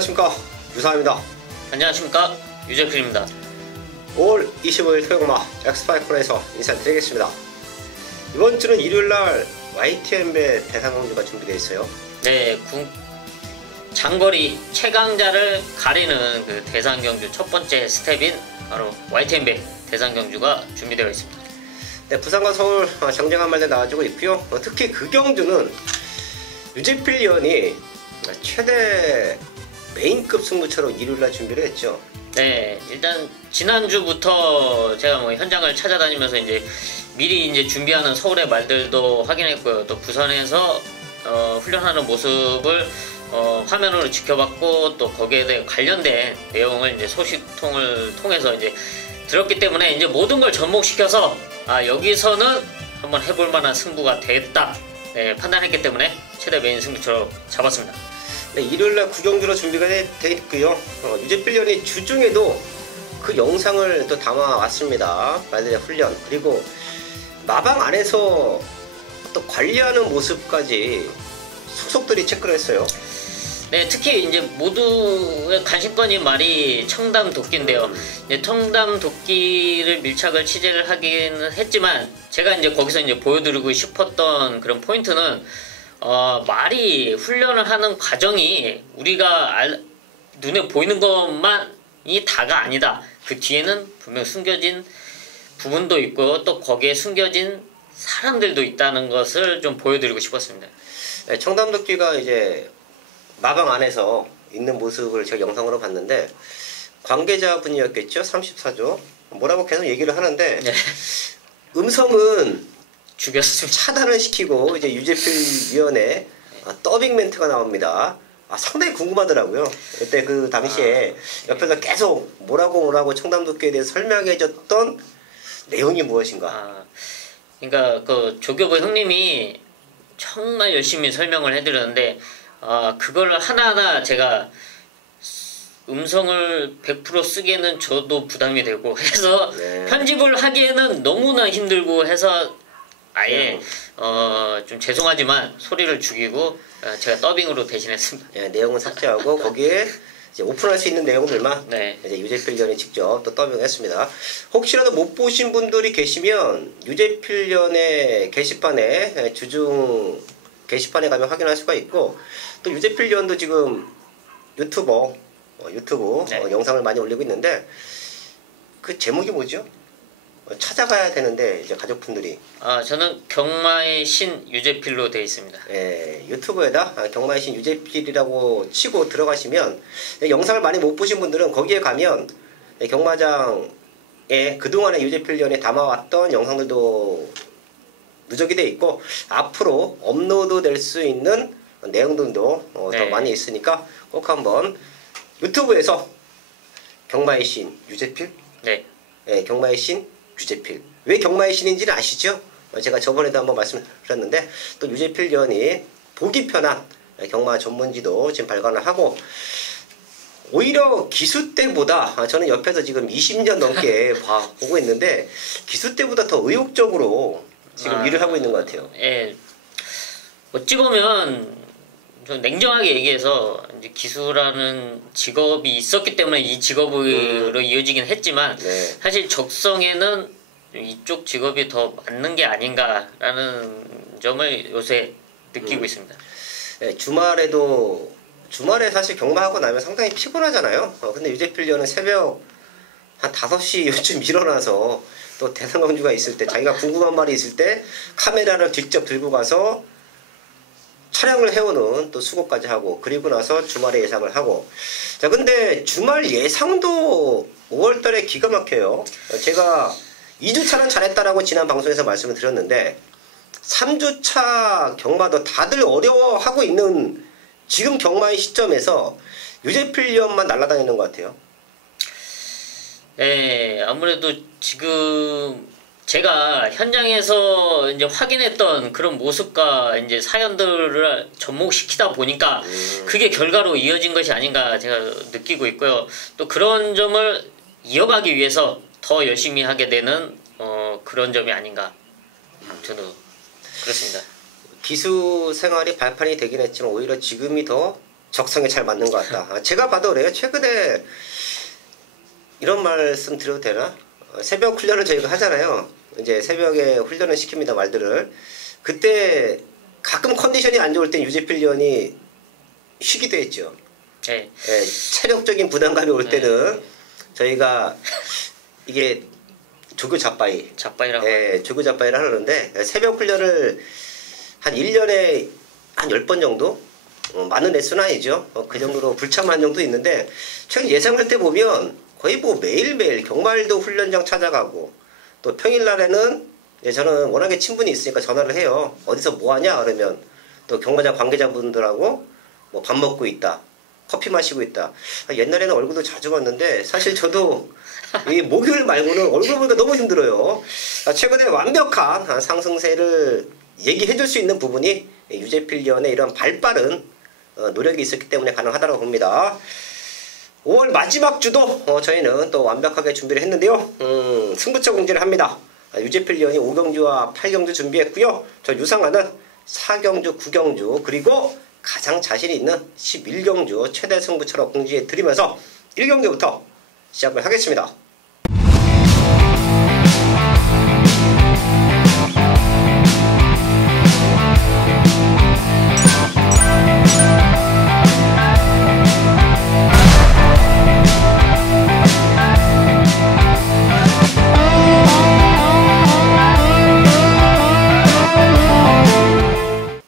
안녕하십니까, 유사입니다. 안녕하십니까, 유재필입니다. 5월 25일 토요일마 엑스파이 코너에서 인사드리겠습니다. 이번 주는 일요일날 YTN배 대상경주가 준비되어 있어요. 네, 장거리 최강자를 가리는 그 대상경주 첫 번째 스텝인 바로 YTN배 대상경주가 준비되어 있습니다. 네, 부산과 서울 정쟁한 말대 나와주고 있고요. 특히 그 경주는 유재필 위원이 최대 메인급 승부처로 일요일날 준비를 했죠. 네, 일단 지난주부터 제가 뭐 현장을 찾아다니면서 이제 미리 이제 준비하는 서울의 말들도 확인했고요. 또 부산에서 훈련하는 모습을 화면으로 지켜봤고, 또 거기에 대해 관련된 내용을 이제 소식통을 통해서 이제 들었기 때문에 이제 모든 걸 접목시켜서 여기서는 한번 해볼 만한 승부가 됐다, 네, 판단했기 때문에 최대 메인 승부처럼 잡았습니다. 네, 일요일날 구경주로 준비가 돼 있고요. 유재필 위원이 주중에도 그 영상을 또 담아왔습니다. 말들의 훈련, 그리고 마방 안에서 또 관리하는 모습까지 소속들이 체크를 했어요. 네, 특히 이제 모두의 관심권인 말이 청담 도끼인데요. 청담 도끼를 밀착을 취재를 하기는 했지만, 제가 이제 거기서 이제 보여드리고 싶었던 그런 포인트는 말이 훈련을 하는 과정이 우리가 눈에 보이는 것만이 다가 아니다. 그 뒤에는 분명 숨겨진 부분도 있고, 또 거기에 숨겨진 사람들도 있다는 것을 좀 보여드리고 싶었습니다. 네, 청담도끼가 이제 마방 안에서 있는 모습을 제가 영상으로 봤는데, 관계자분이었겠죠? 34조 뭐라고 계속 얘기를 하는데, 네. 음성은 죽였습니다. 차단을 시키고 이제 유재필 위원의 더빙 멘트가 나옵니다. 상당히 궁금하더라고요. 그때 그 당시에 옆에서 계속 뭐라고 청담도끼에 대해서 설명해줬던 내용이 무엇인가. 그러니까 그 조교부 형님이 정말 열심히 설명을 해드렸는데, 그걸 하나하나 제가 음성을 100% 쓰기에는 저도 부담이 되고 해서, 네. 편집을 하기에는 너무나 힘들고 해서 아예 좀 죄송하지만 소리를 죽이고 제가 더빙으로 대신했습니다. 네, 내용은 삭제하고 거기에 이제 오픈할 수 있는 내용들만, 네. 이제 유재필 위원이 직접 또 더빙했습니다. 혹시라도 못 보신 분들이 계시면 유재필 위원의 게시판에, 주중 게시판에 가면 확인할 수가 있고, 또 유재필 위원도 지금 유튜브 네. 영상을 많이 올리고 있는데, 그 제목이 뭐죠? 찾아가야 되는데 이제 가족분들이 저는 경마의 신 유재필로 되어 있습니다. 예, 유튜브에다 경마의 신 유재필이라고 치고 들어가시면, 영상을 많이 못 보신 분들은 거기에 가면 경마장에 그동안에 유재필 위원이 담아왔던 영상들도 누적이 돼 있고, 앞으로 업로드 될 수 있는 내용들도 네. 더 많이 있으니까 꼭 한번 유튜브에서 경마의 신 유재필, 네, 예, 경마의 신 유재필. 왜 경마의 신인지는 아시죠? 제가 저번에도 한번 말씀드렸는데, 또 유재필 위원이 보기 편한 경마 전문지도 지금 발간을 하고, 오히려 기수 때보다, 저는 옆에서 지금 20년 넘게 보고 있는데, 기수 때보다 더 의욕적으로 지금 일을 하고 있는 것 같아요. 예, 어찌 보면 좀 냉정하게 얘기해서 이제 기수라는 직업이 있었기 때문에 이 직업으로 이어지긴 했지만, 네. 사실 적성에는 이쪽 직업이 더 맞는 게 아닌가라는 점을 요새 느끼고 있습니다. 네, 주말에 사실 경마하고 나면 상당히 피곤하잖아요. 근데 유재필 위원은 새벽 한 5시 요즘 일어나서 또 대상경주가 있을 때, 자기가 궁금한 말이 있을 때 카메라를 직접 들고 가서 촬영을 해오는 또 수고까지 하고, 그리고 나서 주말에 예상을 하고. 자, 근데 주말 예상도 5월달에 기가 막혀요. 제가 2주차는 잘했다라고 지난 방송에서 말씀을 드렸는데, 3주차 경마도 다들 어려워하고 있는 지금 경마의 시점에서 유재필 위원만 날아다니는 것 같아요. 네, 아무래도 지금 제가 현장에서 이제 확인했던 그런 모습과 이제 사연들을 접목시키다 보니까 그게 결과로 이어진 것이 아닌가 제가 느끼고 있고요. 또 그런 점을 이어가기 위해서 더 열심히 하게 되는 그런 점이 아닌가, 저도 그렇습니다. 기수 생활이 발판이 되긴 했지만 오히려 지금이 더 적성에 잘 맞는 것 같다. 제가 봐도 그래요. 최근에 이런 말씀 드려도 되나? 새벽 훈련을 저희가 하잖아요. 이제 새벽에 훈련을 시킵니다, 말들을. 그때 가끔 컨디션이 안 좋을 땐 유재필 위원이 쉬기도 했죠. 네. 예, 체력적인 부담감이 올 때는 저희가 이게 조교 잡바이라고. 예, 조교 잡바이를 하는데 새벽 훈련을 한 1년에 한 10번 정도? 많은 횟수는 아니죠. 그 정도로 불참한 정도 있는데 최근 예상할 때 보면 거의 뭐 매일매일 경말도 훈련장 찾아가고 또 평일날에는 저는 워낙에 친분이 있으니까 전화를 해요. 어디서 뭐 하냐 그러면 또 경마장 관계자분들하고 뭐 밥 먹고 있다. 커피 마시고 있다. 옛날에는 얼굴도 자주 봤는데 사실 저도 이 목요일 말고는 얼굴 보니까 너무 힘들어요. 최근에 완벽한 상승세를 얘기해 줄 수 있는 부분이 유재필 위원의 이런 발빠른 노력이 있었기 때문에 가능하다고 봅니다. 5월 마지막 주도 저희는 또 완벽하게 준비를 했는데요. 승부처 공지를 합니다. 유재필 위원이 5경주와 8경주 준비했고요. 저 유상하는 4경주, 9경주 그리고 가장 자신 있는 11경주 최대 승부처로 공지해 드리면서 1경기부터 시작을 하겠습니다.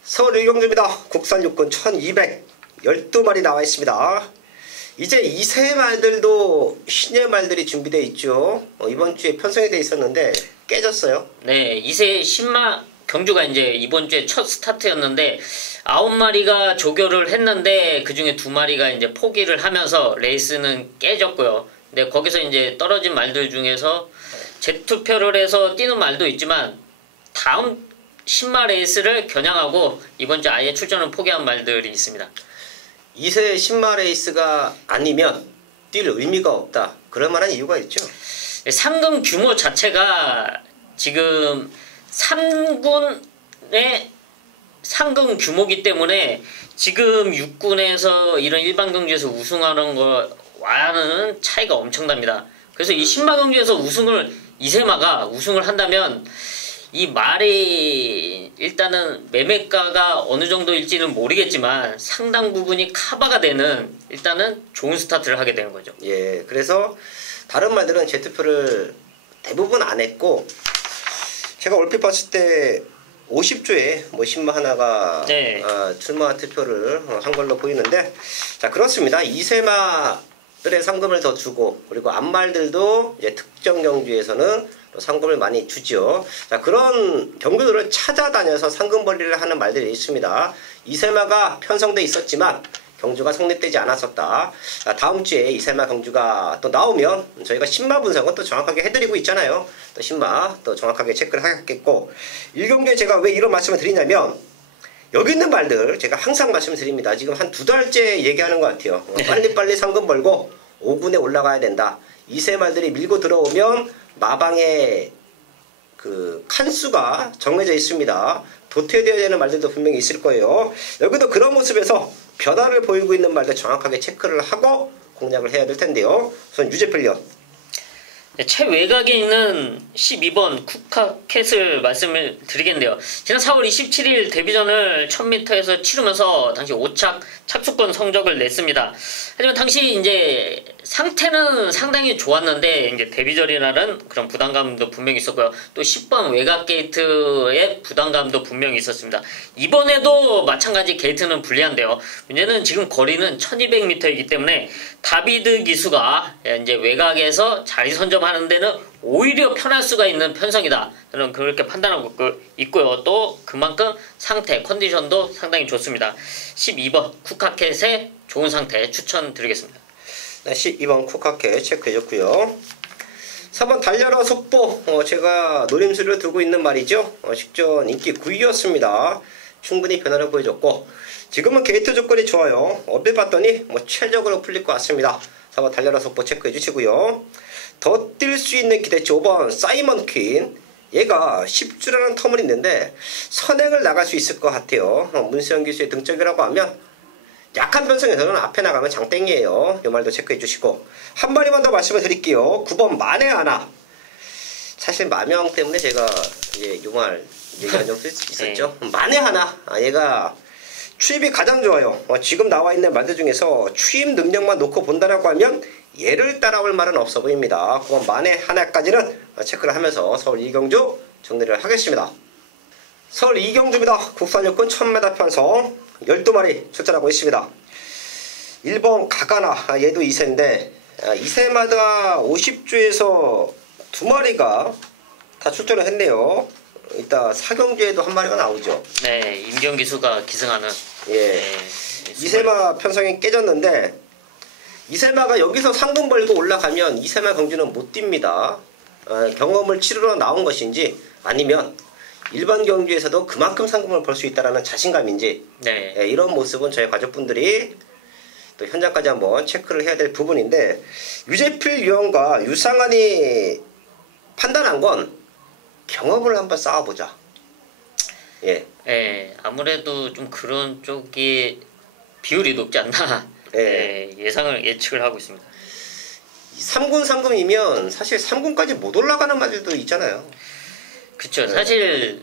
서울 1경주입니다. 국산 육군 1212마리 나와 있습니다. 이제 2세 말들도 신예 말들이 준비되어 있죠. 이번 주에 편성이 되어 있었는데 깨졌어요. 네, 2세 신마 경주가 이제 이번 주에 첫 스타트였는데 9마리가 조교를 했는데 그 중에 2마리가 이제 포기를 하면서 레이스는 깨졌고요. 근데 거기서 이제 떨어진 말들 중에서 재투표를 해서 뛰는 말도 있지만 다음 신마 레이스를 겨냥하고 이번 주 아예 출전을 포기한 말들이 있습니다. 2세 신마 레이스가 아니면 뛸 의미가 없다. 그럴 만한 이유가 있죠. 상금 규모 자체가 지금 3군의 상금 규모기 때문에 지금 6군에서 이런 일반 경주에서 우승하는 거와는 차이가 엄청납니다. 그래서 이 신마 경주에서 이세마가 우승을 한다면 이 말이 일단은 매매가가 어느 정도일지는 모르겠지만 상당 부분이 커버가 되는 일단은 좋은 스타트를 하게 되는 거죠. 예, 그래서 다른 말들은 재투표를 대부분 안 했고 제가 얼핏 봤을 때 50조에 뭐 신마 하나가 네. 출마 투표를 한 걸로 보이는데 자 그렇습니다. 2세마들의 상금을 더 주고 그리고 앞말들도 이제 특정 경주에서는 상금을 많이 주죠. 자, 그런 경주들을 찾아다녀서 상금 벌이를 하는 말들이 있습니다. 2세마가 편성돼 있었지만 경주가 성립되지 않았었다. 자, 다음 주에 2세마 경주가 또 나오면 저희가 신마 분석은 또 정확하게 해드리고 있잖아요. 또 신마 또 정확하게 체크를 하겠고 1경기에 제가 왜 이런 말씀을 드리냐면 여기 있는 말들 제가 항상 말씀드립니다. 지금 한 2달째 얘기하는 것 같아요. 빨리빨리 상금 벌고 5군에 올라가야 된다. 2세 말들이 밀고 들어오면 마방의 그 칸수가 정해져 있습니다. 도태되어야 되는 말들도 분명히 있을 거예요. 여기도 그런 모습에서 변화를 보이고 있는 말들 정확하게 체크를 하고 공략을 해야 될 텐데요. 우선 유재필 위원. 네, 최외곽에 있는 12번 쿠카캣을 말씀을 드리겠는데요. 지난 4월 27일 데뷔전을 1000m에서 치르면서 당시 5착 착수권 성적을 냈습니다. 하지만 당시 이제 상태는 상당히 좋았는데 이제 데뷔전이라는 그런 부담감도 분명히 있었고요. 또 10번 외곽 게이트의 부담감도 분명히 있었습니다. 이번에도 마찬가지 게이트는 불리한데요. 문제는 지금 거리는 1200m이기 때문에 다비드 기수가 이제 외곽에서 자리 선점하는 데는 오히려 편할 수가 있는 편성이다. 저는 그렇게 판단하고 있고요. 또 그만큼 상태, 컨디션도 상당히 좋습니다. 12번 쿠카켓의 좋은 상태 추천드리겠습니다. 네, 12번 쿠카켓 체크해줬고요. 4번 달려라 속보 제가 노림수를 두고 있는 말이죠. 식전 인기 9위였습니다. 충분히 변화를 보여줬고 지금은 게이트 조건이 좋아요. 얼핏 봤더니 최적으로 풀릴 것 같습니다. 4번 달려라 속보 체크해 주시고요. 더 뛸 수 있는 기대치 5번 사이먼 퀸. 얘가 10주라는 텀을 있는데 선행을 나갈 수 있을 것 같아요. 문수영 기수의 등적이라고 하면 약한 편성에서는 앞에 나가면 장땡이에요. 이 말도 체크해 주시고 한 마리만 더 말씀을 드릴게요. 9번 만에 하나. 사실 마명 때문에 제가 이제 이 말 얘기한 적도 있었죠. 네. 만에 하나. 얘가 추입이 가장 좋아요. 지금 나와 있는 말들 중에서 추입 능력만 놓고 본다라고 하면 얘를 따라올 말은 없어 보입니다. 9번 만에 하나까지는 체크를 하면서 서울 이경주 정리를 하겠습니다. 서울 이경주입니다. 국산 육군 1000m 편성 12마리 출전하고 있습니다. 1번 가가나 얘도 2세인데 2세마다 50주에서 2마리가 다 출전을 했네요. 이따 사경주에도 한 마리가 나오죠. 네, 임경기수가 기승하는. 예. 네, 2세마 편성이 깨졌는데 2세마가 여기서 상금 벌고 올라가면 2세마 경주는 못 뜁니다. 경험을 치르러 나온 것인지 아니면 일반 경주에서도 그만큼 상금을 벌 수 있다는 자신감인지 네. 이런 모습은 저희 가족분들이 또 현장까지 한번 체크를 해야 될 부분인데 유재필 위원과 유상환이 판단한 건 경험을 한번 쌓아보자. 예. 네, 아무래도 좀 그런 쪽이 비율이 높지 않나. 네, 예측을 하고 있습니다. 3군 상금이면 사실 3군까지 못 올라가는 말들도 있잖아요. 그쵸. 사실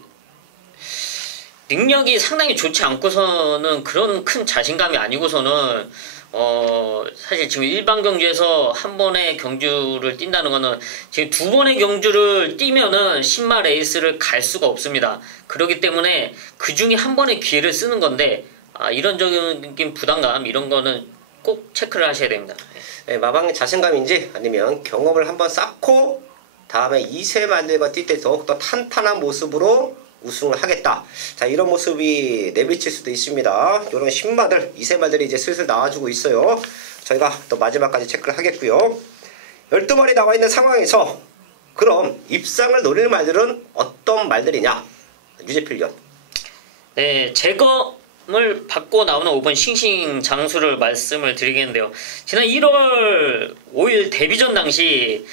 능력이 상당히 좋지 않고서는 그런 큰 자신감이 아니고서는 사실 지금 일반 경주에서 한 번의 경주를 뛴다는 거는 지금 두 번의 경주를 뛰면은 신마 레이스를 갈 수가 없습니다. 그렇기 때문에 그 중에 한 번의 기회를 쓰는 건데 이런적인 부담감 이런 거는 꼭 체크를 하셔야 됩니다. 마방의 자신감인지 아니면 경험을 한번 쌓고 다음에 2세 말들과 뛸 때 더욱더 탄탄한 모습으로 우승을 하겠다. 자, 이런 모습이 내비칠 수도 있습니다. 이런 신마들, 2세 말들이 이제 슬슬 나와주고 있어요. 저희가 또 마지막까지 체크를 하겠고요. 12마리 나와 있는 상황에서 그럼 입상을 노릴 말들은 어떤 말들이냐? 유재필 위원. 네, 제검을 받고 나오는 5번 싱싱 장수를 말씀을 드리겠는데요. 지난 1월 5일 데뷔전 당시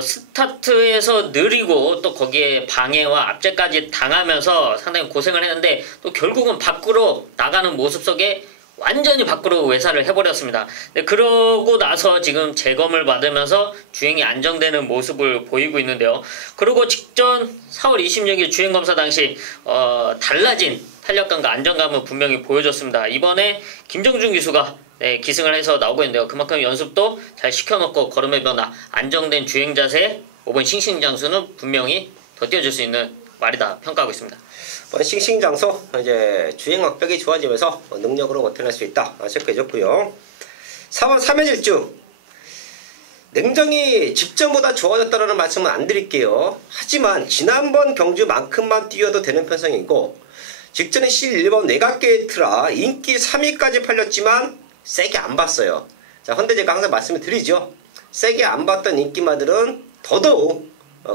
스타트에서 느리고 또 거기에 방해와 압제까지 당하면서 상당히 고생을 했는데 또 결국은 밖으로 나가는 모습 속에 완전히 밖으로 외사를 해버렸습니다. 네, 그러고 나서 지금 재검을 받으면서 주행이 안정되는 모습을 보이고 있는데요. 그리고 직전 4월 26일 주행검사 당시 달라진 탄력감과 안정감을 분명히 보여줬습니다. 이번에 김정준 기수가 기승을 해서 나오고 있는데요. 그만큼 연습도 잘 시켜놓고 걸음의 변화, 안정된 주행 자세 5번 싱싱장수는 분명히 더 뛰어줄 수 있는 말이다 평가하고 있습니다. 싱싱장수 이제 주행 완벽이 좋아지면서 능력으로 버텨낼 수 있다 체크해줬고요. 4번 3회질주 냉정히 직전보다 좋아졌다는 말씀은 안 드릴게요. 하지만 지난번 경주만큼만 뛰어도 되는 편성이고 직전에 C1번 외곽게이트라 인기 3위까지 팔렸지만 세게 안 봤어요. 자, 근데 제가 항상 말씀을 드리죠. 세게 안 봤던 인기마들은 더더욱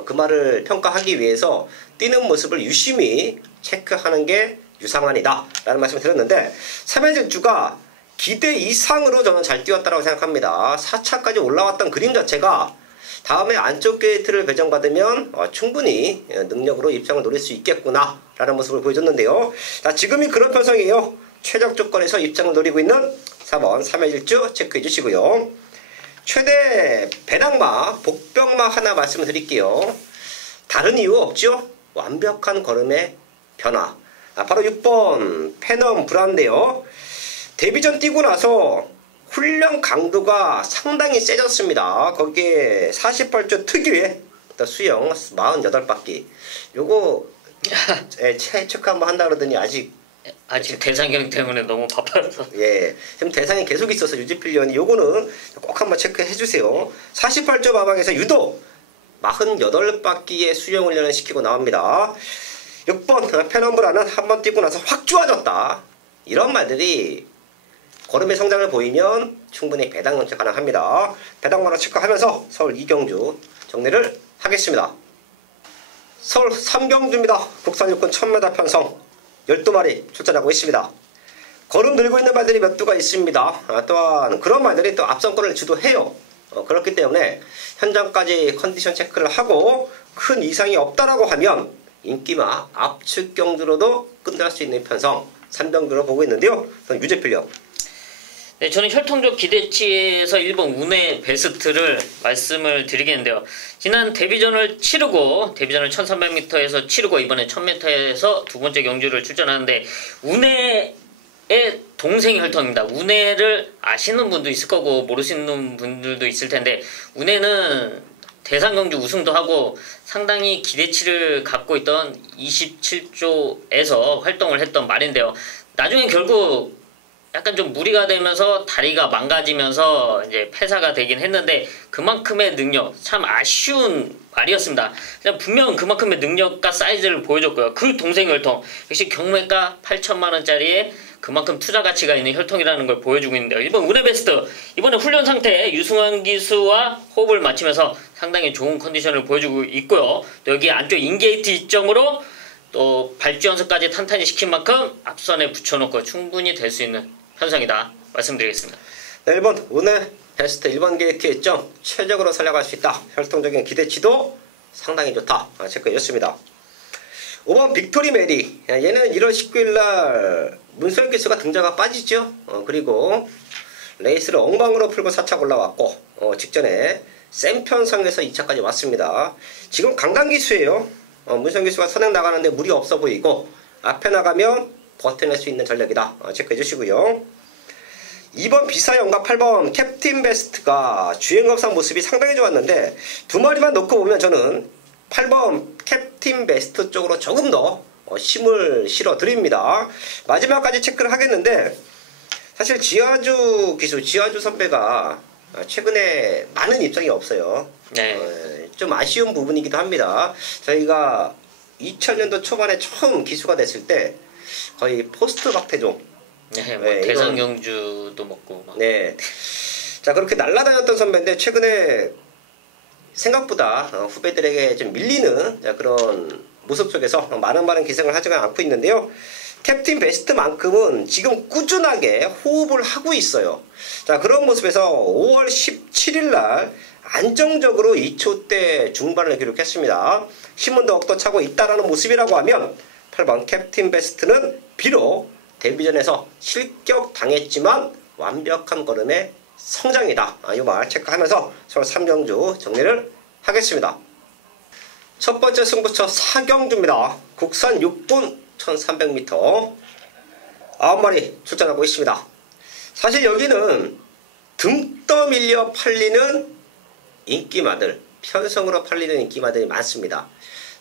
그 말을 평가하기 위해서 뛰는 모습을 유심히 체크하는 게 유상환이다 라는 말씀을 드렸는데 3회질주가 기대 이상으로 저는 잘 뛰었다고 생각합니다. 4차까지 올라왔던 그림 자체가 다음에 안쪽 게이트를 배정받으면 충분히 능력으로 입상을 노릴 수 있겠구나 라는 모습을 보여줬는데요. 자, 지금이 그런 편성이에요. 최적 조건에서 입장을 노리고 있는 4번 3회질주 체크해 주시고요. 최대 배당마, 복병마 하나 말씀을 드릴게요. 다른 이유 없죠? 완벽한 걸음의 변화. 바로 6번 페넘 브라인데요. 데뷔전 뛰고 나서 훈련 강도가 상당히 세졌습니다. 거기에 48조 특유의 수영 48바퀴. 요거 체크 한번 한다 그러더니 아직 대상경 때문에 너무 바빠서. 예, 지금 대상이 계속 있어서 유재필 위원이 요거는 꼭 한번 체크해 주세요. 48조 마방에서 유독 48바퀴의 수영 훈련을 시키고 나옵니다. 6번 페넘브라는 한번 뛰고 나서 확 좋아졌다. 이런 말들이 걸음의 성장을 보이면 충분히 배당 연체 가능합니다. 배당마로 체크하면서 서울 이경주 정리를 하겠습니다. 서울 삼경주입니다. 국산 육군 1000m 편성 12마리 출전하고 있습니다. 걸음 늘고 있는 말들이 몇 두가 있습니다. 또한 그런 말들이 또 앞선권을 주도해요. 그렇기 때문에 현장까지 컨디션 체크를 하고 큰 이상이 없다라고 하면 인기마 압축 경주로도 끝날 수 있는 편성 3경주로 보고 있는데요. 저는 유재필 형. 네, 저는 혈통적 기대치에서 1번 운의 베스트를 말씀을 드리겠는데요. 지난 데뷔전을 치르고 데뷔전을 1300m에서 치르고 이번에 1000m에서 두 번째 경주를 출전하는데 운의 동생 혈통입니다. 운해를 아시는 분도 있을 거고 모르시는 분들도 있을 텐데 운해는 대상경주 우승도 하고 상당히 기대치를 갖고 있던 27조에서 활동을 했던 말인데요. 나중에 결국 약간 좀 무리가 되면서 다리가 망가지면서 이제 폐사가 되긴 했는데 그만큼의 능력, 참 아쉬운 말이었습니다. 그냥 분명 그만큼의 능력과 사이즈를 보여줬고요. 그 동생 혈통 역시 경매가 8천만원짜리에 그만큼 투자 가치가 있는 혈통이라는 걸 보여주고 있는데요. 이번 운해베스트 이번에 훈련 상태에 유승환 기수와 호흡을 맞추면서 상당히 좋은 컨디션을 보여주고 있고요. 또 여기 안쪽 인게이트 이점으로 또 발주 연습까지 탄탄히 시킨 만큼 앞선에 붙여놓고 충분히 될 수 있는 편성이다 말씀드리겠습니다. 네, 1번 운해베스트 1번 게이트 이점 최적으로 살려갈 수 있다. 혈통적인 기대치도 상당히 좋다. 체크해줬습니다. 5번 빅토리 메리, 얘는 1월 19일날 문소영 기수가 등자가 빠지죠. 그리고 레이스를 엉망으로 풀고 4차 올라왔고 직전에 센 편성에서 2차까지 왔습니다. 지금 강강 기수예요. 문소영 기수가 선행 나가는데 무리 없어 보이고 앞에 나가면 버텨낼 수 있는 전략이다. 체크해 주시고요. 2번 비사연과 8번 캡틴 베스트가 주행검상 모습이 상당히 좋았는데 두 마리만 놓고 보면 저는 8번 캡틴 베스트 쪽으로 조금 더 힘을 실어 드립니다. 마지막까지 체크를 하겠는데 사실 지아주 기수, 지아주 선배가 최근에 많은 입장이 없어요. 네. 좀 아쉬운 부분이기도 합니다. 저희가 2000년도 초반에 처음 기수가 됐을 때 거의 포스트 박태종, 네, 뭐 대선 경주도 먹고 막. 네. 자, 그렇게 날아다녔던 선배인데 최근에 생각보다 후배들에게 좀 밀리는 그런 모습 속에서 많은 기생을 하지가 않고 있는데요. 캡틴 베스트만큼은 지금 꾸준하게 호흡을 하고 있어요. 자, 그런 모습에서 5월 17일 날 안정적으로 2초대 중반을 기록했습니다. 힘은 더욱더 차고 있다라는 모습이라고 하면 8번 캡틴 베스트는 비록 데뷔전에서 실격당했지만 완벽한 걸음의 성장이다. 이 말 체크하면서 서울 3경주 정리를 하겠습니다. 첫 번째 승부처 4경주입니다. 국산 6분 1300m 9마리 출전하고 있습니다. 사실 여기는 등 떠밀려 팔리는 인기마들, 편성으로 팔리는 인기마들이 많습니다.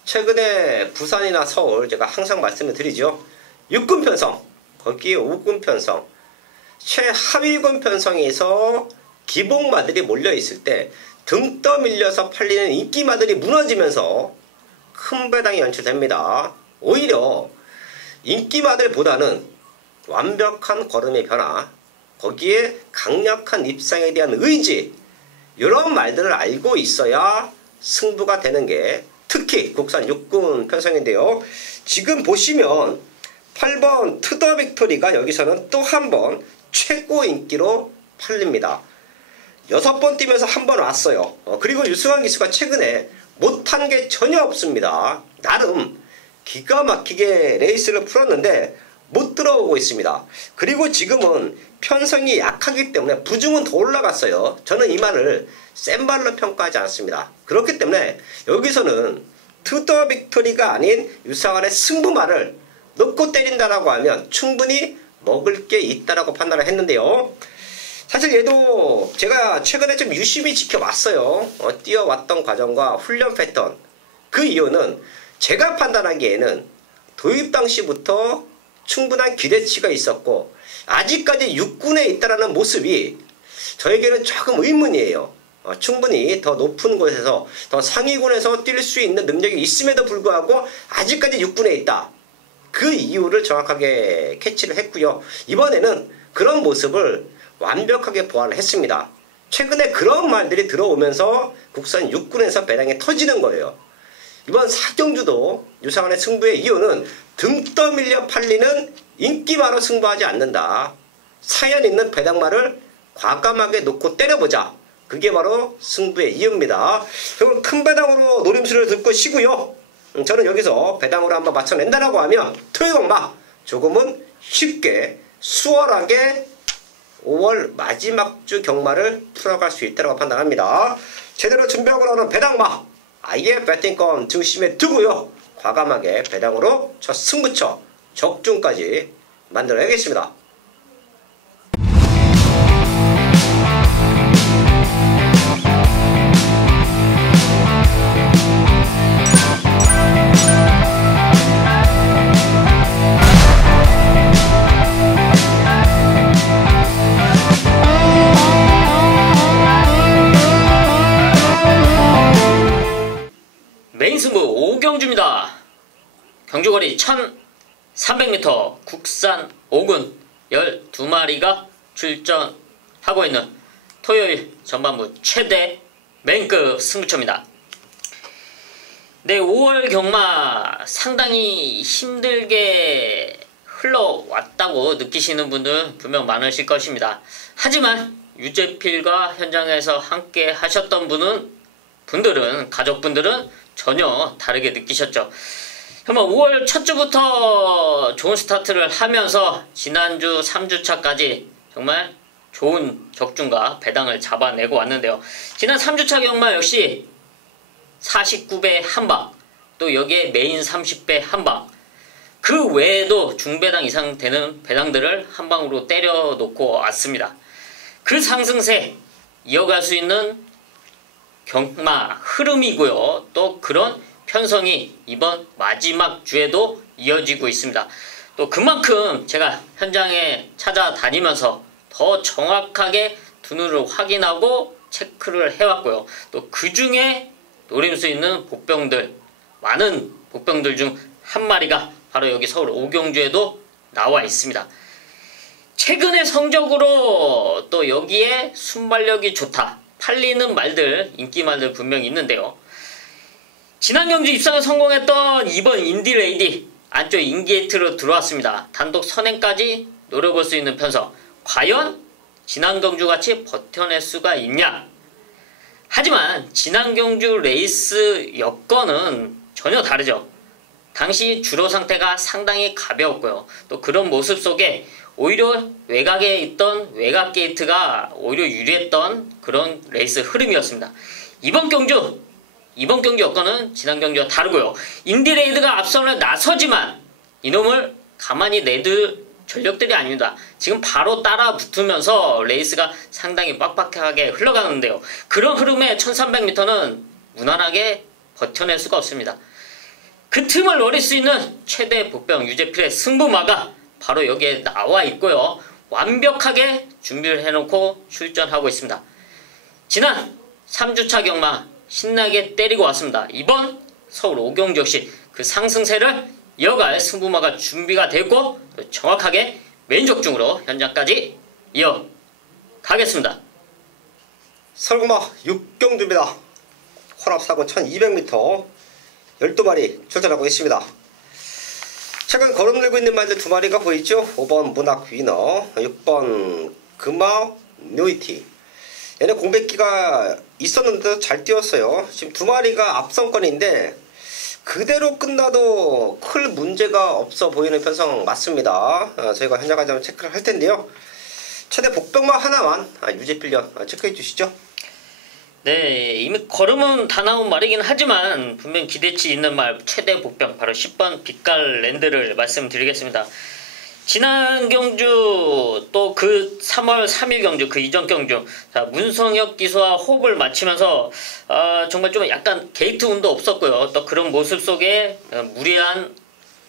최근에 부산이나 서울 제가 항상 말씀을 드리죠. 6군 편성, 거기에 5군 편성, 최하위군 편성에서 기복마들이 몰려있을 때 등 떠밀려서 팔리는 인기마들이 무너지면서 큰 배당이 연출됩니다. 오히려 인기마들보다는 완벽한 걸음의 변화, 거기에 강력한 입상에 대한 의지, 이런 말들을 알고 있어야 승부가 되는 게 특히 국산 6군 편성인데요. 지금 보시면 8번 투더 빅토리가 여기서는 또 한 번 최고 인기로 팔립니다. 6번 뛰면서 한 번 왔어요. 그리고 유승환 기수가 최근에 못한 게 전혀 없습니다. 나름 기가 막히게 레이스를 풀었는데 못 들어오고 있습니다. 그리고 지금은 편성이 약하기 때문에 부중은 더 올라갔어요. 저는 이 말을 센 말로 평가하지 않습니다. 그렇기 때문에 여기서는 투더 빅토리가 아닌 유승환의 승부말을 넣고 때린다라고 하면 충분히 먹을 게 있다라고 판단을 했는데요. 사실 얘도 제가 최근에 좀 유심히 지켜왔어요. 뛰어왔던 과정과 훈련 패턴. 그 이유는 제가 판단하기에는 도입 당시부터 충분한 기대치가 있었고 아직까지 6군에 있다라는 모습이 저에게는 조금 의문이에요. 충분히 더 높은 곳에서 더 상위군에서 뛸 수 있는 능력이 있음에도 불구하고 아직까지 6군에 있다. 그 이유를 정확하게 캐치를 했고요. 이번에는 그런 모습을 완벽하게 보완을 했습니다. 최근에 그런 말들이 들어오면서 국산 6군에서 배당이 터지는 거예요. 이번 4경주도 유상환의 승부의 이유는 등 떠밀려 팔리는 인기마로 승부하지 않는다. 사연 있는 배당마를 과감하게 놓고 때려보자. 그게 바로 승부의 이유입니다. 그럼 큰 배당으로 노림수를 듣고 쉬고요. 저는 여기서 배당으로 한번 맞춰낸다라고 하면 토요일마 조금은 쉽게 수월하게 5월 마지막 주 경마를 풀어갈 수 있다고 판단합니다. 제대로 준비하고 나오는 배당마 아예 배팅권 중심에 두고요. 과감하게 배당으로 첫 승부처 적중까지 만들어야겠습니다. 메인 승부 5경주입니다. 경주거리 1300m 국산 5군 12마리가 출전하고 있는 토요일 전반부 최대 메인급 승부처입니다. 네, 5월 경마 상당히 힘들게 흘러왔다고 느끼시는 분들 분명 많으실 것입니다. 하지만 유재필과 현장에서 함께 하셨던 분들은 가족분들은 전혀 다르게 느끼셨죠. 정말 5월 첫 주부터 좋은 스타트를 하면서 지난주 3주차까지 정말 좋은 적중과 배당을 잡아내고 왔는데요. 지난 3주차 경마 역시 49배 한방, 또 여기에 메인 30배 한방, 그 외에도 중배당 이상 되는 배당들을 한방으로 때려놓고 왔습니다. 그 상승세 이어갈 수 있는 경마 흐름이고요. 또 그런 편성이 이번 마지막 주에도 이어지고 있습니다. 또 그만큼 제가 현장에 찾아다니면서 더 정확하게 두 눈으로 확인하고 체크를 해왔고요. 또 그 중에 노릴 수 있는 복병들, 많은 복병들 중 한 마리가 바로 여기 서울 오경주에도 나와 있습니다. 최근의 성적으로 또 여기에 순발력이 좋다, 팔리는 말들, 인기 말들 분명히 있는데요. 지난 경주 입상을 성공했던 이번 인디레이디 안쪽 인게이트로 들어왔습니다. 단독 선행까지 노려볼 수 있는 편성. 과연 지난 경주같이 버텨낼 수가 있냐? 하지만 지난 경주 레이스 여건은 전혀 다르죠. 당시 주로 상태가 상당히 가벼웠고요. 또 그런 모습 속에 오히려 외곽에 있던 외곽 게이트가 오히려 유리했던 그런 레이스 흐름이었습니다. 이번 경주 여건은 지난 경주와 다르고요. 인디레이드가 앞선을 나서지만 이놈을 가만히 내둘 전력들이 아닙니다. 지금 바로 따라 붙으면서 레이스가 상당히 빡빡하게 흘러가는데요. 그런 흐름에 1300m는 무난하게 버텨낼 수가 없습니다. 그 틈을 노릴 수 있는 최대 복병 유재필의 승부마가 바로 여기에 나와 있고요. 완벽하게 준비를 해놓고 출전하고 있습니다. 지난 3주차 경마 신나게 때리고 왔습니다. 이번 서울 오경주 역시 그 상승세를 이어갈 승부마가 준비가 됐고 정확하게 메인 적중으로 현장까지 이어가겠습니다. 설구마 6경주입니다. 혼합사고 1200m 12마리 출전하고 있습니다. 최근 거름 들고 있는 말들 2마리가 보이죠? 5번 문학 위너, 6번 금화 노이티. 얘네 공백기가 있었는데도 잘 뛰었어요. 지금 2마리가 앞선권인데 그대로 끝나도 큰 문제가 없어 보이는 편성 맞습니다. 저희가 현장까지 한번 체크를 할 텐데요. 최대 복병만 하나만 유재필련 체크해 주시죠. 네, 이미 걸음은 다 나온 말이긴 하지만 분명 기대치 있는 말 최대 복병 바로 10번 빛깔랜드를 말씀드리겠습니다. 지난 경주 또 그 3월 3일 경주 그 이전 경주 문성혁 기수와 호흡을 맞추면서 정말 좀 약간 게이트 운도 없었고요. 또 그런 모습 속에 무리한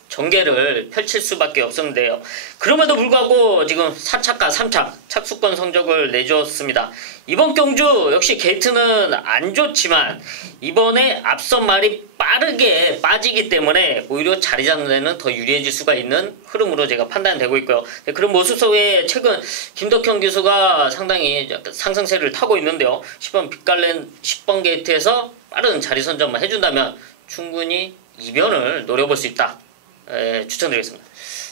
전개를 펼칠 수밖에 없었는데요. 그럼에도 불구하고 지금 4착과 3착 착수권 성적을 내주었습니다. 이번 경주 역시 게이트는 안 좋지만 이번에 앞선 말이 빠르게 빠지기 때문에 오히려 자리 잡는 데는 더 유리해질 수가 있는 흐름으로 제가 판단되고 있고요. 그런 모습 속에 최근 김덕형 기수가 상당히 상승세를 타고 있는데요. 10번 빛깔렌 10번 게이트에서 빠른 자리 선점만 해준다면 충분히 이변을 노려볼 수 있다. 추천드리겠습니다.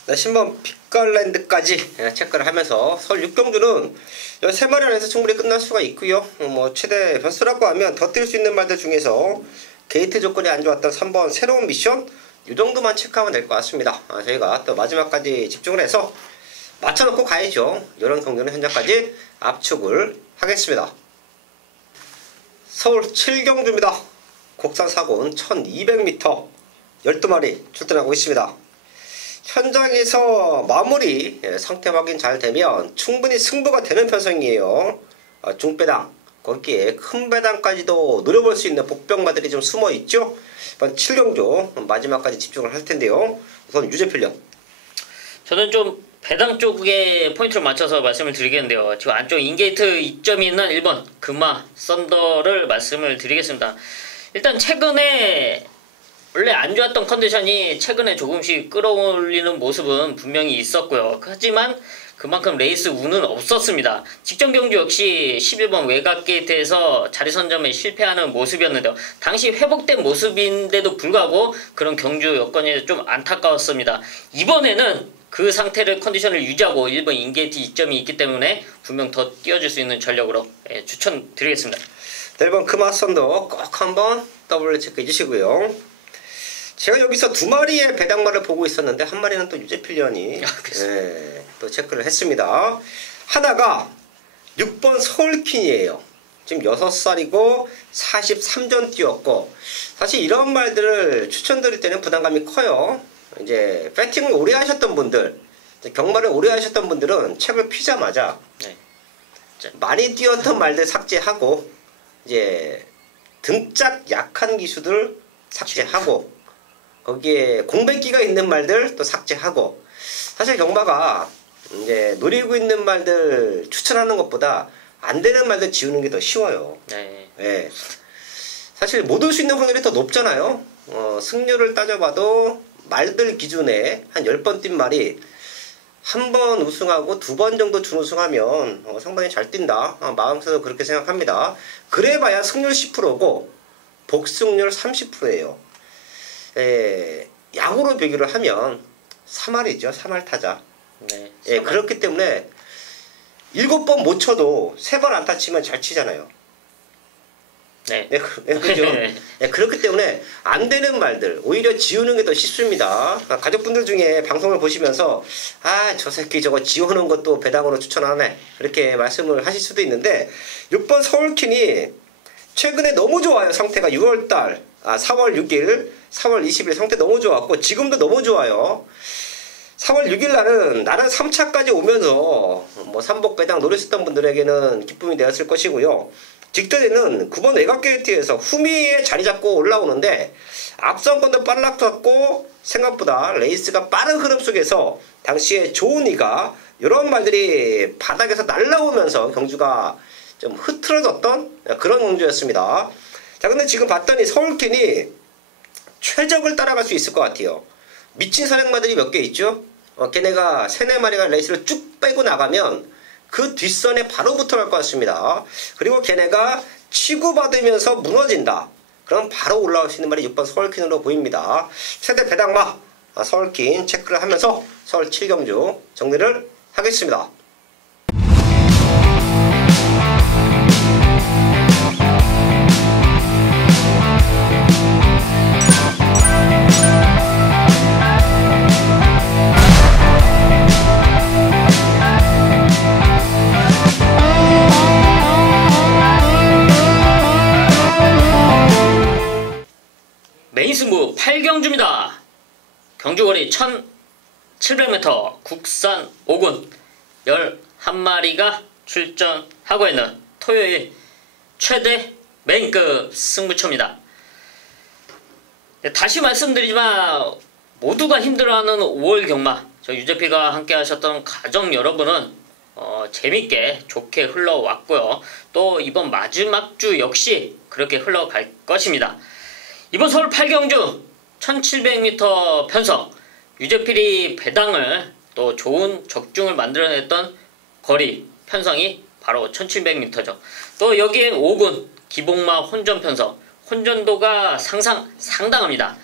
네, 10번 빛깔랜드까지 체크를 하면서 설 6경주는 3마리 안에서 충분히 끝날 수가 있고요. 뭐 최대 변수라고 하면 더 뛸 수 있는 말들 중에서 게이트 조건이 안 좋았던 3번 새로운 미션 이 정도만 체크하면 될 것 같습니다. 저희가 또 마지막까지 집중을 해서 맞춰놓고 가야죠. 이런 경기는 현장까지 압축을 하겠습니다. 서울 7경주입니다. 국산 사고는 1200m 12마리 출전하고 있습니다. 현장에서 마무리 상태 확인 잘 되면 충분히 승부가 되는 편성이에요. 중배당 거기에 큰 배당까지도 노려볼 수 있는 복병마들이 좀 숨어있죠. 이번 7경주 마지막까지 집중을 할 텐데요. 우선 유재필련. 저는 좀 배당 쪽에 포인트를 맞춰서 말씀을 드리겠는데요. 지금 안쪽 인게이트 이점이 있는 1번 금화 썬더를 말씀을 드리겠습니다. 일단 최근에 원래 안 좋았던 컨디션이 최근에 조금씩 끌어올리는 모습은 분명히 있었고요. 하지만 그만큼 레이스 운은 없었습니다. 직전 경주 역시 11번 외곽 게이트에서 자리 선점에 실패하는 모습이었는데요. 당시 회복된 모습인데도 불구하고 그런 경주 여건이 좀 안타까웠습니다. 이번에는 그 상태를 컨디션을 유지하고 1번 인게이트 이점이 있기 때문에 분명 더 뛰어줄 수 있는 전력으로 추천드리겠습니다. 1번 금화 썬더 꼭 한번 더블 체크해 주시고요. 제가 여기서 두 마리의 배당말을 보고 있었는데 한 마리는 또 유재필련이 또 체크를 했습니다. 하나가 6번 서울퀸이에요. 지금 6살이고 43전 뛰었고, 사실 이런 말들을 추천드릴 때는 부담감이 커요. 이제 배팅을 오래 하셨던 분들, 경마를 오래 하셨던 분들은 책을 피자마자 많이 뛰었던 말들 삭제하고, 이제 등짝 약한 기수들 삭제하고, 거기에 공백기가 있는 말들 또 삭제하고. 사실 경마가 이제 노리고 있는 말들 추천하는 것보다 안 되는 말들 지우는 게 더 쉬워요. 네. 사실 못 올 수 있는 확률이 더 높잖아요. 승률을 따져봐도 말들 기준에 한 10번 뛴 말이 한 번 우승하고 2번 정도 준우승하면 상당히 잘 뛴다. 마음속으로 그렇게 생각합니다. 그래봐야 승률 10%고 복승률 30%예요. 야구로 비교를 하면 3할이죠. 3할 타자. 네, 그렇기 때문에 7번 못 쳐도 3번 안타 치면 잘 치잖아요. 그죠? 그렇기 때문에 안 되는 말들 오히려 지우는 게 더 쉽습니다. 가족분들 중에 방송을 보시면서 저 새끼 저거 지우는 것도 배당으로 추천하네, 그렇게 말씀을 하실 수도 있는데, 6번 서울퀸이 최근에 너무 좋아요. 상태가 6월달 4월 6일 4월 20일 상태 너무 좋았고 지금도 너무 좋아요. 4월 6일 날은 나는 3차까지 오면서 삼복 배당 노렸었던 분들에게는 기쁨이 되었을 것이고요. 직전에는 9번 외곽 게이트에서 후미에 자리 잡고 올라오는데 앞선권도 빨랐었고 생각보다 레이스가 빠른 흐름 속에서 당시에 조은이가 이런 말들이 바닥에서 날라오면서 경주가 좀 흐트러졌던 그런 경주였습니다. 자, 근데 지금 봤더니 서울퀸이 최적을 따라갈 수 있을 것 같아요. 미친 사냥마들이 몇 개 있죠? 걔네가 3-4마리가 레이스를 쭉 빼고 나가면 그 뒷선에 바로 붙어갈 것 같습니다. 그리고 걔네가 치고받으면서 무너진다. 그럼 바로 올라올 수 있는 말이 6번 서울퀸으로 보입니다. 최대 배당마 서울퀸 체크를 하면서 서울 7경주 정리를 하겠습니다. 메인승부 8경주입니다. 경주거리 1700m 국산 5군 11마리가 출전하고 있는 토요일 최대 메인급 승부처입니다. 다시 말씀드리지만 모두가 힘들어하는 5월 경마, 저 유재피가 함께 하셨던 가족 여러분은 재밌게 좋게 흘러왔고요. 또 이번 마지막 주 역시 그렇게 흘러갈 것입니다. 이번 서울 8경주 1700m 편성, 유재필이 배당을 또 좋은 적중을 만들어냈던 거리 편성이 바로 1700m죠. 또 여기에 5군 기복마 혼전 편성, 혼전도가 상당합니다.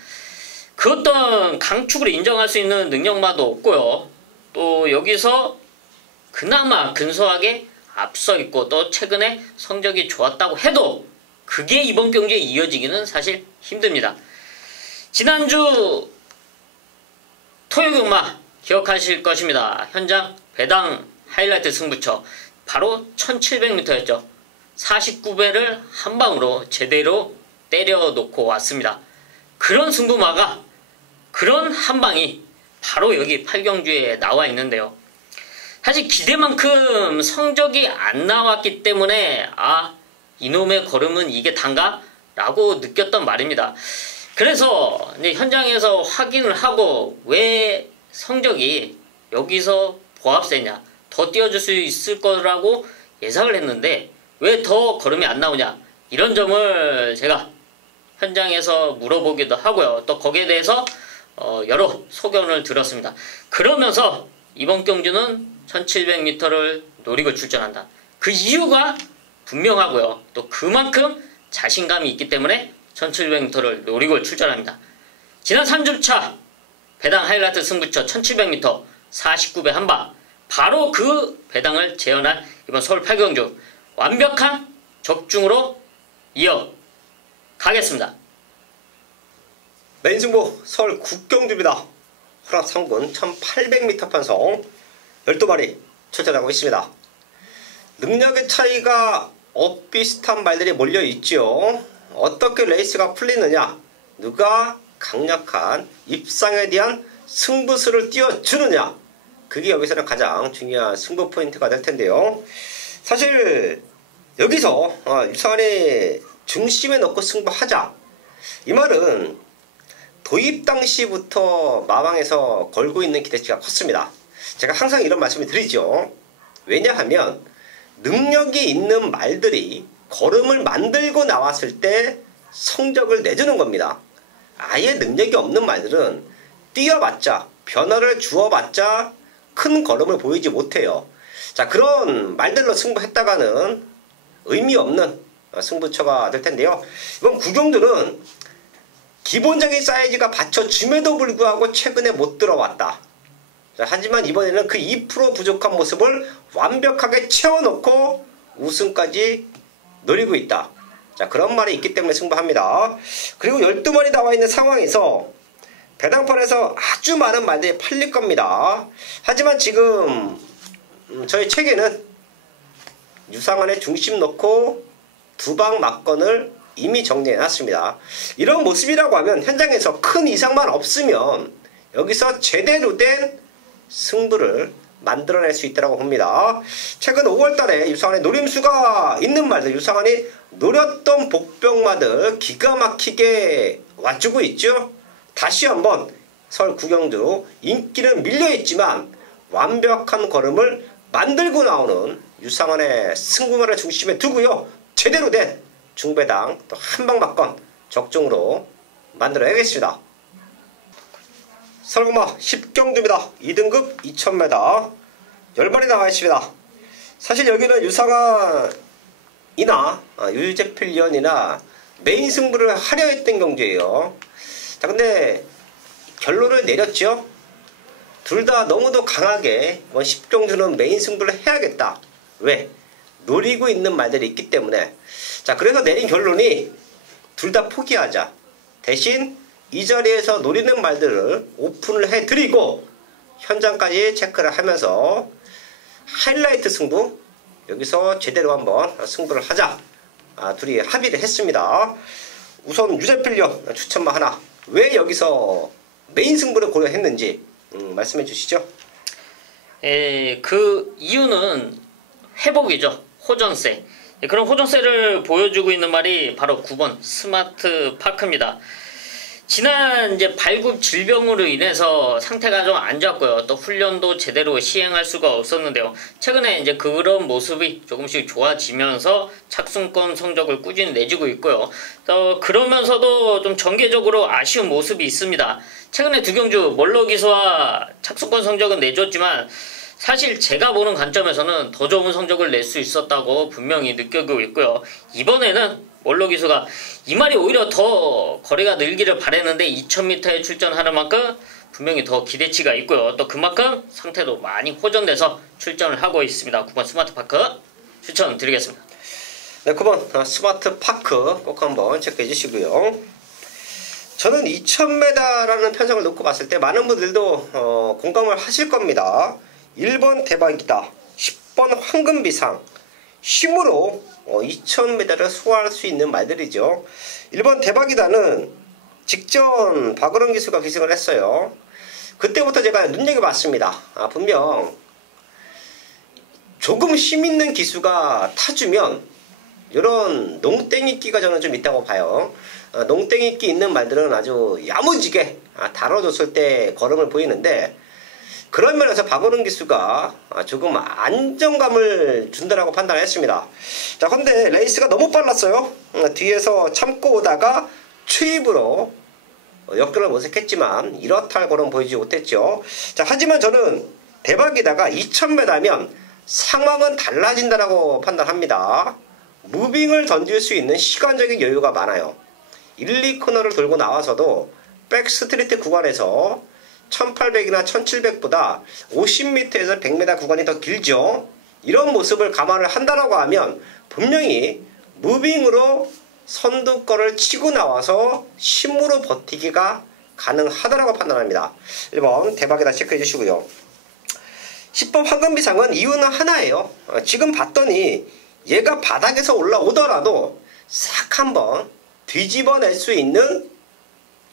그 어떤 강축을 인정할 수 있는 능력마도 없고요. 또 여기서 그나마 근소하게 앞서 있고 또 최근에 성적이 좋았다고 해도 그게 이번 경주에 이어지기는 사실 힘듭니다. 지난주 토요 경마 기억하실 것입니다. 현장 배당 하이라이트 승부처 바로 1700m였죠. 49배를 한 방으로 제대로 때려놓고 왔습니다. 그런 승부마가, 그런 한 방이 바로 여기 8경주에 나와 있는데요. 사실 기대만큼 성적이 안 나왔기 때문에 이놈의 걸음은 이게 단가? 라고 느꼈던 말입니다. 그래서 이제 현장에서 확인을 하고 왜 성적이 여기서 보합세냐, 더 띄워줄 수 있을 거라고 예상을 했는데 왜 더 걸음이 안 나오냐, 이런 점을 제가 현장에서 물어보기도 하고요. 또 거기에 대해서 여러 소견을 들었습니다. 그러면서 이번 경주는 1700m를 노리고 출전한다. 그 이유가 분명하고요. 또 그만큼 자신감이 있기 때문에 1700m를 노리고 출전합니다. 지난 3주차 배당 하이라이트 승부처 1700m 49배 한방, 바로 그 배당을 재현한 이번 서울 8경주 완벽한 적중으로 이어가겠습니다. 메인 승부 서울 9경주입니다. 호락 3군 1800m 편성 12마리 출전하고 있습니다. 능력의 차이가 엇비슷한 말들이 몰려있죠. 어떻게 레이스가 풀리느냐, 누가 강력한 입상에 대한 승부수를 띄워주느냐, 그게 여기서는 가장 중요한 승부 포인트가 될 텐데요. 사실 여기서 유상한이 중심에 넣고 승부하자, 이 말은 도입 당시부터 마방에서 걸고 있는 기대치가 컸습니다. 제가 항상 이런 말씀을 드리죠. 왜냐하면 능력이 있는 말들이 걸음을 만들고 나왔을 때 성적을 내주는 겁니다. 아예 능력이 없는 말들은 뛰어봤자, 변화를 주어봤자 큰 걸음을 보이지 못해요. 자, 그런 말들로 승부했다가는 의미 없는 승부처가 될 텐데요. 이번 구경들은 기본적인 사이즈가 받쳐줌에도 불구하고 최근에 못 들어왔다. 자, 하지만 이번에는 그 2% 부족한 모습을 완벽하게 채워놓고 우승까지 노리고 있다. 자, 그런 말이 있기 때문에 승부합니다. 그리고 12마리 나와 있는 상황에서 배당판에서 아주 많은 말들이 팔릴 겁니다. 하지만 지금 저희 책에는 유상한의 중심 놓고 두방 막건을 이미 정리해놨습니다. 이런 모습이라고 하면 현장에서 큰 이상만 없으면 여기서 제대로 된 승부를 만들어낼 수 있다고 봅니다. 최근 5월달에 유상한의 노림수가 있는 말들, 유상한이 노렸던 복병마들 기가 막히게 와주고 있죠. 다시 한번 서울 구경주 인기는 밀려있지만 완벽한 걸음을 만들고 나오는 유상한의 승부만을 중심에 두고요, 제대로 된 중배당 또 한방막건 적중으로 만들어야겠습니다. 서울고마 10경주입니다. 2등급 2000m 10마리 나와 있습니다. 사실 여기는 유상한이나 유재필리언이나 메인 승부를 하려 했던 경주예요. 자, 근데 결론을 내렸죠. 둘 다 너무도 강하게 10경주는 메인 승부를 해야겠다. 왜? 노리고 있는 말들이 있기 때문에. 자, 그래서 내린 결론이 둘 다 포기하자. 대신 이 자리에서 노리는 말들을 오픈을 해드리고 현장까지 체크를 하면서 하이라이트 승부, 여기서 제대로 한번 승부를 하자. 둘이 합의를 했습니다. 우선 유재필리언 추천마 하나, 왜 여기서 메인 승부를 고려했는지 말씀해 주시죠. 그 이유는 회복이죠. 호전세. 그런 호전세를 보여주고 있는 말이 바로 9번 스마트 파크입니다. 지난 이제 발굽 질병으로 인해서 상태가 좀 안 좋았고요. 또 훈련도 제대로 시행할 수가 없었는데요. 최근에 이제 그런 모습이 조금씩 좋아지면서 착순권 성적을 꾸준히 내주고 있고요. 또 그러면서도 좀 전개적으로 아쉬운 모습이 있습니다. 최근에 두 경주 멀로기수와 착순권 성적은 내줬지만 사실 제가 보는 관점에서는 더 좋은 성적을 낼 수 있었다고 분명히 느끼고 있고요. 이번에는 멀로기수가 이 말이 오히려 더 거리가 늘기를 바랬는데 2000m에 출전하는 만큼 분명히 더 기대치가 있고요. 또 그만큼 상태도 많이 호전돼서 출전을 하고 있습니다. 9번 스마트파크 추천드리겠습니다. 네, 9번 스마트파크 꼭 한번 체크해 주시고요. 저는 2000m라는 편성을 놓고 봤을 때 많은 분들도 공감을 하실 겁니다. 1번 대박이다, 10번 황금비상, 힘으로 2000m를 소화할 수 있는 말들이죠. 1번 대박이다는 직전 박은원 기수가 기승을 했어요. 그때부터 제가 눈여겨봤습니다. 분명 조금 힘있는 기수가 타주면 이런 농땡이끼가 저는 좀 있다고 봐요. 농땡이끼 있는 말들은 아주 야무지게 다뤄줬을 때 걸음을 보이는데, 그런 면에서 박원훈 기수가 조금 안정감을 준다라고 판단했습니다. 자, 근데 레이스가 너무 빨랐어요. 뒤에서 참고 오다가 추입으로 역전을 모색했지만 이렇다 할 걸음 보이지 못했죠. 자, 하지만 저는 대박이다가 2000m면 상황은 달라진다라고 판단합니다. 무빙을 던질 수 있는 시간적인 여유가 많아요. 1, 2코너를 돌고 나와서도 백스트리트 구간에서 1800이나 1700보다 50m에서 100m 구간이 더 길죠. 이런 모습을 감안을 한다라고 하면 분명히 무빙으로 선두권을 치고 나와서 힘으로 버티기가 가능하다라고 판단합니다. 1번 대박이다 체크해 주시고요. 10번 황금비상은 이유는 하나예요. 지금 봤더니 얘가 바닥에서 올라오더라도 싹 한번 뒤집어낼 수 있는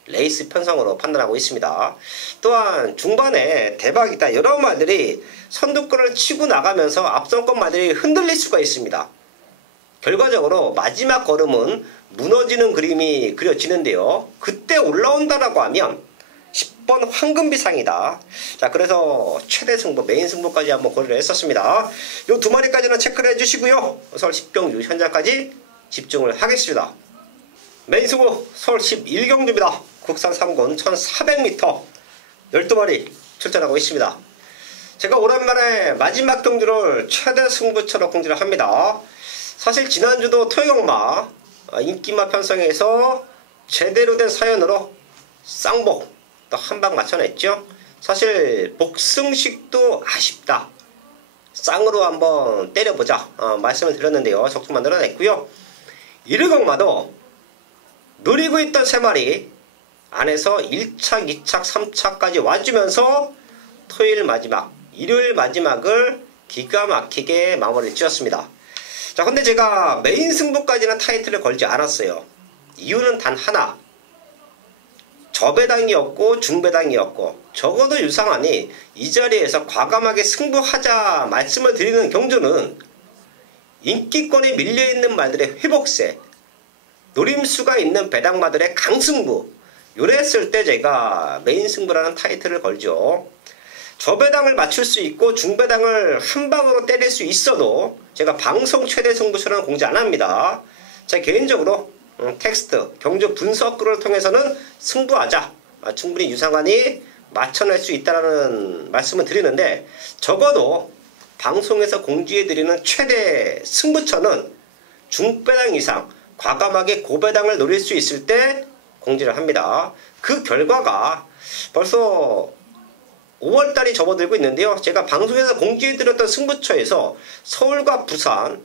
레이스 편성으로 판단하고 있습니다. 또한 중반에 대박이다 여러 말들이 선두권을 치고 나가면서 앞선권 말들이 흔들릴 수가 있습니다. 결과적으로 마지막 걸음은 무너지는 그림이 그려지는데요. 그때 올라온다라고 하면 10번 황금비상이다. 자, 그래서 최대 승부, 메인 승부까지 한번 고려를 했었습니다. 요 두 마리까지는 체크를 해주시고요. 서울 10경주 현장까지 집중을 하겠습니다. 메인 승부 서울 11경주입니다. 국산 3군 1400m 12마리 출전하고 있습니다. 제가 오랜만에 마지막 경주를 최대 승부처로 공지를 합니다. 사실 지난주도 토요경마 인기마 편성에서 제대로 된 사연으로 쌍복 또 한 방 맞춰냈죠. 사실 복승식도 아쉽다, 쌍으로 한번 때려보자 말씀을 드렸는데요. 적중 만들어냈고요. 이르경마도 노리고 있던 3마리 안에서 1착, 2착, 3착까지 와주면서 토요일 마지막, 일요일 마지막을 기가 막히게 마무리를 지었습니다. 자, 근데 제가 메인 승부까지는 타이틀을 걸지 않았어요. 이유는 단 하나, 저배당이었고 중배당이었고 적어도 유상환이 이 자리에서 과감하게 승부하자 말씀을 드리는 경주는 인기권에 밀려있는 말들의 회복세, 노림수가 있는 배당마들의 강승부, 요랬을 때 제가 메인 승부라는 타이틀을 걸죠. 저배당을 맞출 수 있고 중배당을 한 방으로 때릴 수 있어도 제가 방송 최대 승부처럼 공지 안 합니다. 제 개인적으로 텍스트, 경주 분석글을 통해서는 승부하자, 충분히 유상환이 맞춰낼 수 있다는 말씀을 드리는데, 적어도 방송에서 공지해드리는 최대 승부처는 중배당 이상 과감하게 고배당을 노릴 수 있을 때 공지를 합니다. 그 결과가 벌써 5월달이 접어들고 있는데요. 제가 방송에서 공지해드렸던 승부처에서 서울과 부산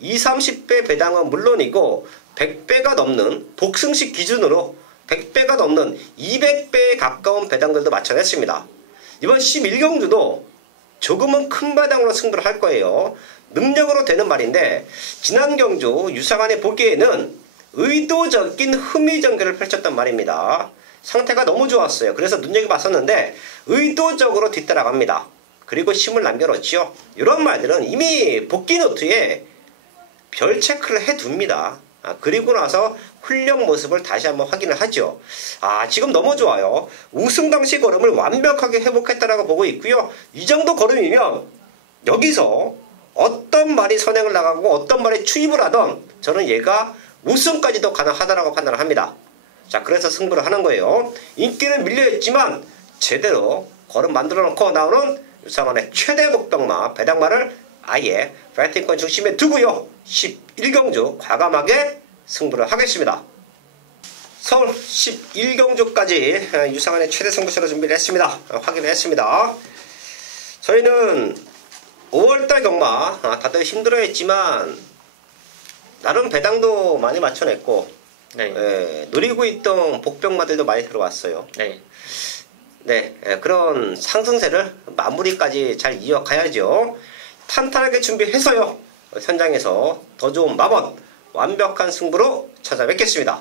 20, 30배 배당은 물론이고 100배가 넘는 복승식 기준으로 100배가 넘는 200배에 가까운 배당들도 맞춰냈습니다. 이번 11경주도 조금은 큰 배당으로 승부를 할 거예요. 능력으로 되는 말인데, 지난 경주 유상환이 보기에는 의도적인 흠의전개를 펼쳤단 말입니다. 상태가 너무 좋았어요. 그래서 눈여겨봤었는데 의도적으로 뒤따라갑니다. 그리고 힘을 남겨놓지요. 이런 말들은 이미 복귀 노트에 별 체크를 해둡니다. 그리고 나서 훈련 모습을 다시 한번 확인을 하죠. 지금 너무 좋아요. 우승 당시 걸음을 완벽하게 회복했다라고 보고 있고요. 이 정도 걸음이면 여기서 어떤 말이 선행을 나가고 어떤 말이 추입을 하던 저는 얘가 우승까지도 가능하다라고 판단을 합니다. 자, 그래서 승부를 하는 거예요. 인기는 밀려있지만 제대로 걸음 만들어 놓고 나오는 유상환의 최대 복병마 배당마를 아예 배팅권 중심에 두고요. 11경주 과감하게 승부를 하겠습니다. 서울 11경주까지 유상환의 최대 승부처로 준비를 했습니다. 확인을 했습니다. 저희는 5월달 경마 다들 힘들어했지만 나름 배당도 많이 맞춰냈고, 네. 노리고 있던 복병마들도 많이 들어왔어요. 네. 네, 그런 상승세를 마무리까지 잘 이어가야죠. 탄탄하게 준비해서요. 현장에서 더 좋은 마법, 완벽한 승부로 찾아뵙겠습니다.